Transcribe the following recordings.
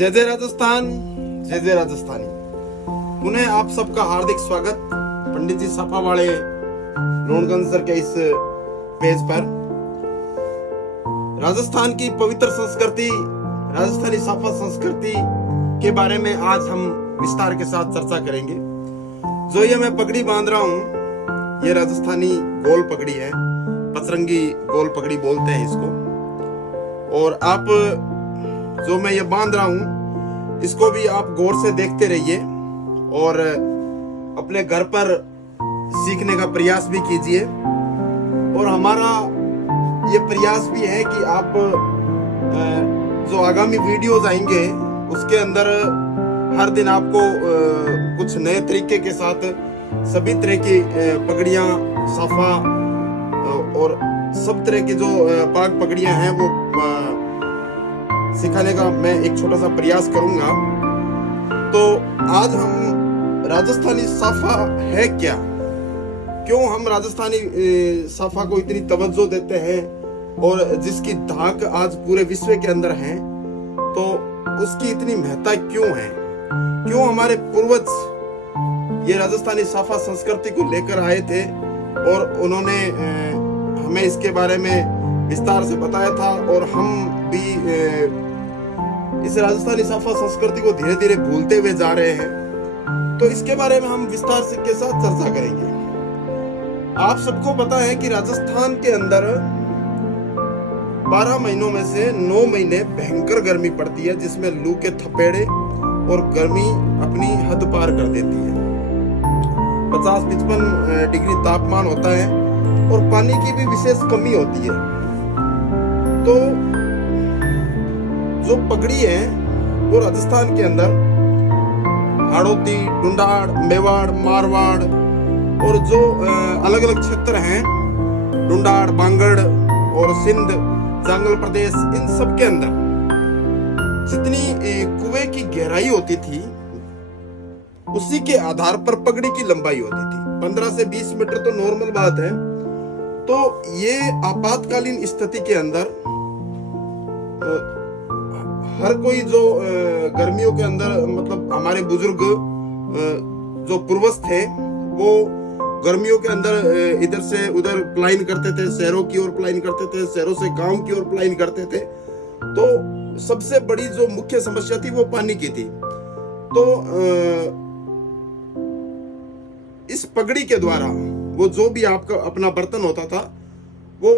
जय जय राजस्थान, जय जय राजस्थानी। पुनः आप सबका हार्दिक स्वागत पंडित जी साफा वाले लोणगंज सर के इस पेज पर। राजस्थान की पवित्र संस्कृति, राजस्थानी साफा संस्कृति के बारे में आज हम विस्तार के साथ चर्चा करेंगे। जो ये मैं पगड़ी बांध रहा हूँ, ये राजस्थानी गोल पगड़ी है, पचरंगी गोल पगड़ी बोलते हैं इसको। और आप जो मैं ये बांध रहा हूं, इसको भी आप गौर से देखते रहिए और अपने घर पर सीखने का प्रयास भी कीजिए। और हमारा ये प्रयास भी है कि आप जो आगामी वीडियोस आएंगे उसके अंदर हर दिन आपको कुछ नए तरीके के साथ सभी तरह की पगड़ियां, साफा और सब तरह की जो पाक पगड़ियां हैं वो सिखाने का मैं एक छोटा सा प्रयास करूंगा। तो आज हम राजस्थानी साफा है क्या, क्यों हम राजस्थानी साफा को इतनी तवज्जो देते हैं और जिसकी धाक आज पूरे विश्व के अंदर है, तो उसकी इतनी महत्ता क्यों है, क्यों हमारे पूर्वज ये राजस्थानी साफा संस्कृति को लेकर आए थे और उन्होंने हमें इसके बारे में विस्तार से बताया था। और हम भी इस राजस्थानी साफा संस्कृति को धीरे धीरे भूलते हुए जा रहे हैं। तो इसके बारे में हम विस्तार से के साथ चर्चा करेंगे। आप सबको पता है कि राजस्थान के अंदर 12 महीनों में से 9 महीने भयंकर गर्मी पड़ती है, जिसमें लू के थपेड़े और गर्मी अपनी हद पार कर देती है। 50-55 डिग्री तापमान होता है और पानी की भी विशेष कमी होती है। तो जो पगड़ी है वो राजस्थान के अंदर हाड़ौती, ढूंढाड़, मेवाड़, मारवाड़ और जो अलग अलग क्षेत्र हैं, ढूंढाड़, बांगड़ और सिंध, जंगल प्रदेश, इन सब के अंदर जितनी कुएं की गहराई होती थी उसी के आधार पर पगड़ी की लंबाई होती थी। 15 से 20 मीटर तो नॉर्मल बात है। तो ये आपातकालीन स्थिति के अंदर हर कोई जो गर्मियों के अंदर, मतलब हमारे बुजुर्ग जो पूर्वज थे, वो गर्मियों के अंदर इधर से उधर पलायन करते थे, शहरों की ओर पलायन करते थे, शहरों से गांव की ओर पलायन करते थे। तो सबसे बड़ी जो मुख्य समस्या थी वो पानी की थी। तो इस पगड़ी के द्वारा वो जो भी आपका अपना बर्तन होता था वो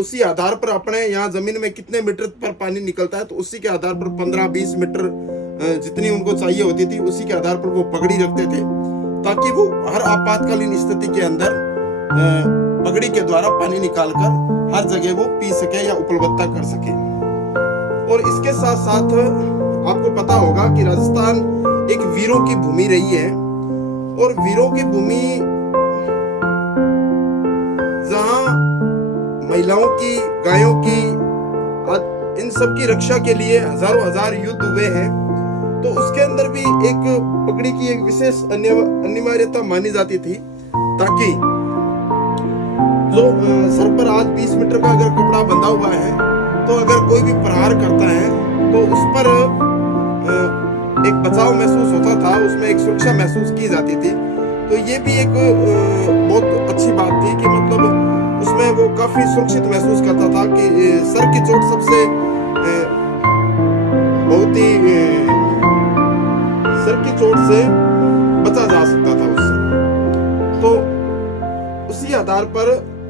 उसी आधार पर अपने यहाँ जमीन में कितने मीटर पर पानी निकलता है, तो उसी के आधार पर 15-20 मीटर जितनी उनको चाहिए होती थी, उसी के आधार पर वो पगड़ी रखते थे, ताकि वो हर आपातकालीन स्थिति के अंदर पगड़ी के द्वारा पानी निकालकर हर जगह वो पी सके या उपलब्धता कर सके। और इसके साथ साथ आपको पता होगा कि राजस्थान एक वीरों की भूमि रही है और वीरों की भूमि जहां महिलाओं की, गायों की, इन सब की रक्षा के लिए हजारों हजार युद्ध हुए हैं। तो उसके अंदर भी एक पगड़ी की एक विशेष अनिवार्यता मानी जाती थी, ताकि जो सर पर आज 20 मीटर का अगर कपड़ा बंधा हुआ है, तो अगर कोई भी प्रहार करता है तो उस पर एक बचाव महसूस होता था, उसमें एक सुरक्षा महसूस की जाती थी। तो ये भी एक बहुत अच्छी बात थी कि मतलब उसमें वो काफी सुरक्षित महसूस करता था कि सर की चोट सबसे बहुत ही सर की चोट से बचा जा सकता था उससे। तो उसी आधार पर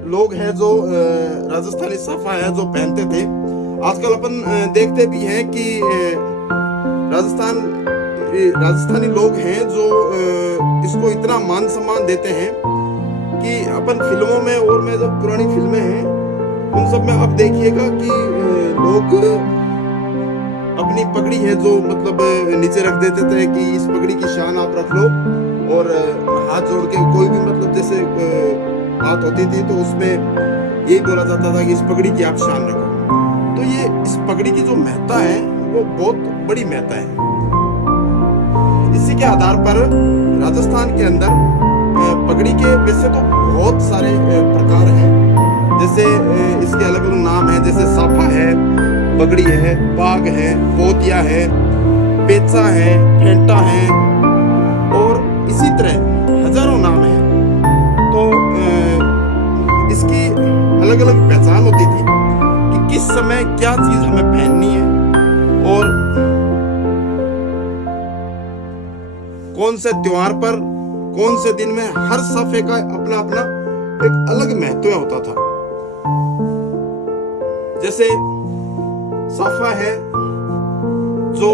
लोग हैं जो राजस्थानी साफा है जो पहनते थे। आजकल अपन देखते भी हैं कि राजस्थानी लोग हैं जो इसको इतना मान सम्मान देते हैं कि अपन फिल्मों में, और में जब पुरानी फिल्में हैं उन सब में आप देखिएगा कि लोग अपनी पगड़ी है जो मतलब नीचे रख देते थे कि इस पगड़ी की शान आप रख लो, और हाथ जोड़ के कोई भी मतलब जैसे बात होती थी तो उसमें यही बोला जाता था कि इस पगड़ी की आप शान रखो। तो ये इस पगड़ी की जो महत्ता है वो बहुत बड़ी महत्ता है। इसी के आधार पर राजस्थान के अंदर पगड़ी के वैसे तो बहुत सारे प्रकार हैं, जैसे इसके अलग अलग नाम हैं, जैसे साफा है, पगड़ी है, पाग है, पोतिया है, पेचा है, फेंटा है और इसी तरह हजारों नाम हैं। तो इसकी अलग अलग पहचान होती थी कि किस समय क्या चीज हमें पहननी है और कौन से त्योहार पर कौन से दिन में हर साफे का अपना अपना एक अलग महत्व होता था। जैसे साफा है जो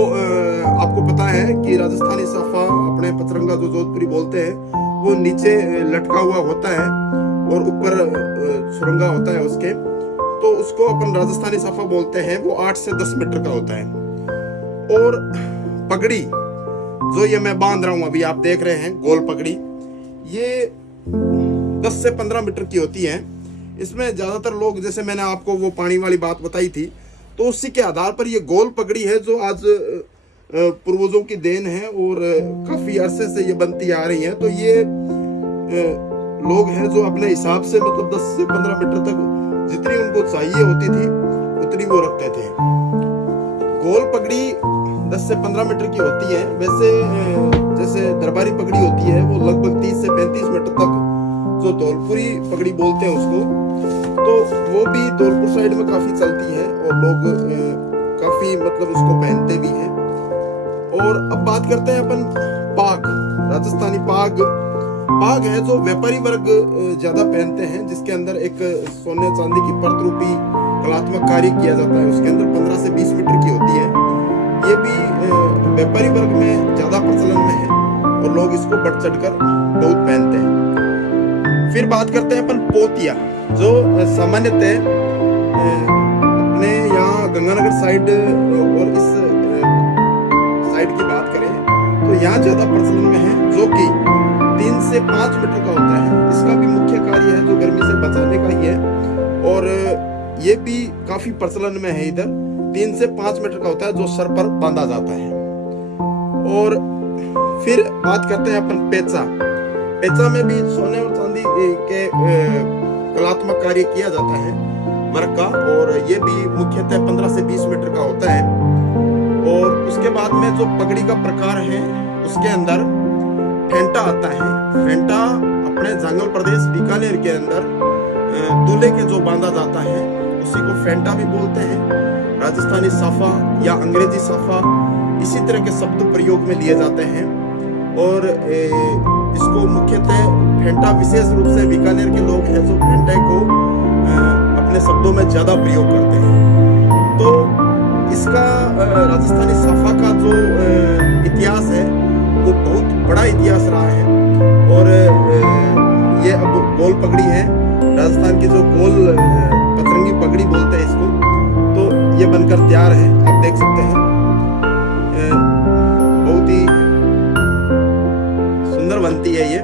आपको पता है कि राजस्थानी साफा अपने पचरंगा जो जोधपुरी बोलते हैं वो नीचे लटका हुआ होता है और ऊपर सुरंगा होता है उसके, तो उसको अपन राजस्थानी साफा बोलते हैं। वो 8 से 10 मीटर का होता है। और पगड़ी जो ये मैं बांध रहा हूं अभी आप देख रहे हैं, गोल पगड़ी, ये 10 से 15 मीटर की होती है। इसमें ज्यादातर लोग, जैसे मैंने आपको वो पानी वाली बात बताई थी, तो उसी के आधार पर ये गोल पगड़ी है जो आज पूर्वजों की देन है और काफी अरसे से ये बनती आ रही है। तो ये लोग हैं जो अपने हिसाब से मतलब 10 से 15 मीटर तक जितनी उनको चाहिए होती थी उतनी वो रखते थे। गोल पगड़ी 10 से 15 मीटर की होती है। वैसे जैसे दरबारी पगड़ी होती है वो लगभग 30 से 35 मीटर तक, जो धौलपुरी पगड़ी बोलते हैं उसको, तो वो भी धौलपुर साइड में काफी चलती है और लोग काफी मतलब उसको पहनते भी हैं। और अब बात करते हैं अपन पाग, राजस्थानी पाग। पाग है जो व्यापारी वर्ग ज्यादा पहनते हैं, जिसके अंदर एक सोने चांदी की परत रूपी कलात्मक कार्य किया जाता है। उसके अंदर 15 से 20 मीटर की होती है। ये भी व्यापारी वर्ग में ज्यादा प्रचलन में है और लोग इसको बढ़ चढ़कर बहुत पहनते हैं। फिर बात करते हैं अपन पोतिया, जो सामान्यतः अपने यहाँ गंगानगर साइड और इस साइड की बात करें तो यहाँ ज्यादा प्रचलन में है, जो कि 3 से 5 मीटर का होता है। इसका भी मुख्य कार्य है जो गर्मी से बचाने का ही है और ये भी काफी प्रचलन में है। इधर 3 से 5 मीटर का होता है जो सर पर बांधा जाता है। और फिर बात करते हैं अपन पेचा। पेचा में भी सोने और चांदी के कलात्मक कार्य किया जाता है वर्क का, और ये भी मुख्यतः 15 से 20 मीटर का होता है। और उसके बाद में जो पगड़ी का प्रकार है उसके अंदर फेंटा आता है। फेंटा अपने जंगल प्रदेश बीकानेर के अंदर दूल्हे के जो बांधा जाता है उसी को फेंटा भी बोलते हैं। राजस्थानी साफा या अंग्रेजी साफा इसी तरह के शब्द प्रयोग में लिए जाते हैं। और इसको मुख्यतः फेंटा विशेष रूप से बीकानेर के लोग हैं जो फेंटे को अपने शब्दों में ज्यादा प्रयोग करते हैं। तो इसका राजस्थानी साफा का जो इतिहास है वो बहुत बड़ा इतिहास रहा है। और ये अब गोल पगड़ी है, राजस्थान की जो गोल पतरंगी पगड़ी बोलते हैं इसको, तो ये बनकर तैयार है। आप देख सकते हैं बहुत ही सुंदर बनती है ये।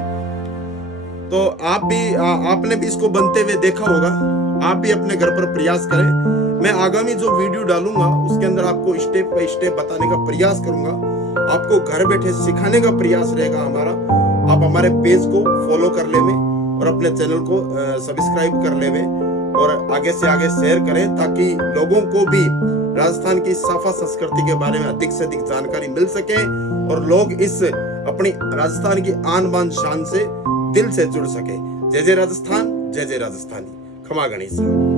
तो आपने भी इसको बनते हुए देखा होगा। आप भी अपने घर पर प्रयास करें। मैं आगामी जो वीडियो डालूंगा उसके अंदर आपको स्टेप बाय स्टेप बताने का प्रयास करूंगा, आपको घर बैठे सिखाने का प्रयास रहेगा हमारा। आप हमारे पेज को फॉलो कर लेवे और अपने चैनल को सब्सक्राइब कर लेवे और आगे से आगे शेयर करें, ताकि लोगों को भी राजस्थान की साफा संस्कृति के बारे में अधिक से अधिक जानकारी मिल सके और लोग इस अपनी राजस्थान की आन बान शान से दिल से जुड़ सके। जय जय राजस्थान, जय जय राजस्थानी। खमा गणेश।